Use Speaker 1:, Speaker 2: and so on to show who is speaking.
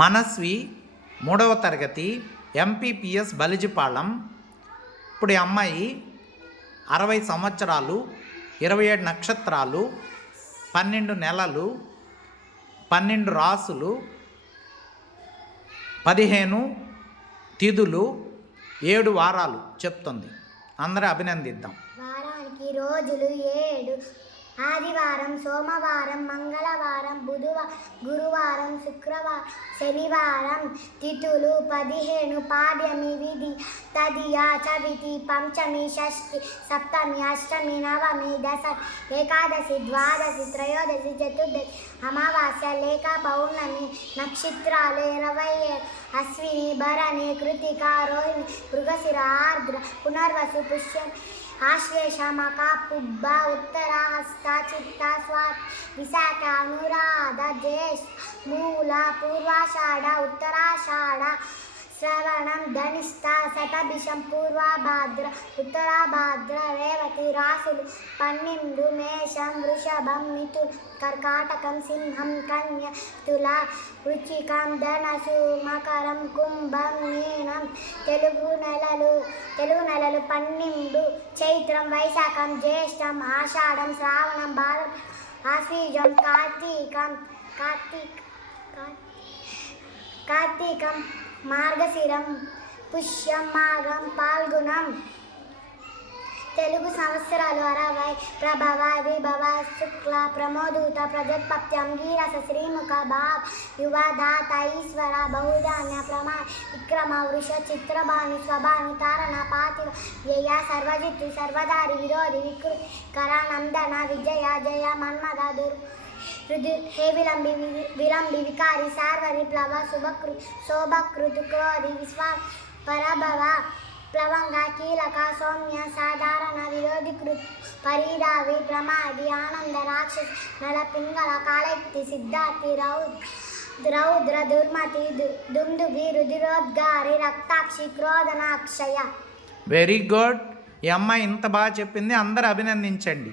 Speaker 1: మనస్వి మూడవ తరగతి ఎంపీపీఎస్ బలిజిపాళం. ఇప్పుడు ఈ అమ్మాయి అరవై సంవత్సరాలు ఇరవై ఏడు నక్షత్రాలు పన్నెండు నెలలు పన్నెండు రాసులు పదిహేను తిథులు ఏడు వారాలు చెప్తుంది. అందరూ అభినందిద్దాం.
Speaker 2: వారానికి రోజులు ఏడు ఆదివారం సోమవారం మంగళవారం బుధవారం గురువారం శుక్రవారం శనివారం తిథులు పదిహేను పాడ్యమి విధి తదియ చవితి పంచమి షష్ఠి సప్తమి అష్టమి నవమి దశ ఏకాదశి ద్వాదశి త్రయోదశి చతుర్దశి అమావాస్య లేక పౌర్ణమి నక్షత్రాలు ఇరవై అశ్విని భరణి కృతిక రోహిణి మృగశిర ఆర్ద్ర పునర్వసు పుష్యం ఆశ్లేష మక పుబ్బ ఉత్తర హస్త చిత్త స్వాత్ విశాఖ అనురాధ జ్యేష్ఠ మూల పూర్వాషాఢ ఉత్తరాషాఢ శ్రవణం ధనిష్ట శతభిషం పూర్వభాద్ర ఉత్తరాభాద్ర రేవ రాసులు పన్నెండు మేషం వృషభం మిథు కర్కాటకం సింహం కన్య తుల వృచ్చికం ధనసు మకరం కుంభం మీనం తెలుగు నెలలు తెలుగు నెలలు పన్నెండు చైత్రం వైశాఖం జ్యేష్టం ఆషాఢం శ్రావణం భారత ఆశ్వీజం కార్తీకం కార్తీక కార్తీక్ కార్తీకం మార్గశిరం పుష్యం మాఘం పాల్గుణం తెలుగు సంవత్సరాలు అరవై. ప్రభవ విభవ శుక్ల ప్రమోదూత ప్రజత్పత్తి అంగీరస శ్రీముఖ భావ యువదాత ఈశ్వర బహుధాన్య ప్రమా విక్రమ వృష చిత్రభాని స్వభాని తారణ పాతి వ్యయ సర్వజిత్తు సర్వదారి విరోధి వికృ కరానందన విజయ జయ మన్మద దుర్ రుదు హే విలంబి విలంబి వికారి సార్వరి ప్లవ శుభకృ శోభకృతు క్రోధి విశ్వ పరభవ ప్లవంగ కీలక సౌమ్య సాధారణ విరోధి కృత్ ప్రమాది ఆనంద రాక్షస నల పింగళ కాళెత్తి సిద్ధార్థి రౌద్ రౌద్ర దుర్మతి దు- దుందుభి రుధిరోద్గారి రక్తాక్షి క్రోధన అక్షయ
Speaker 1: వెరీ గుడ్ ఈ అమ్మాయి ఇంత బాగా చెప్పింది అందరూ అభినందించండి.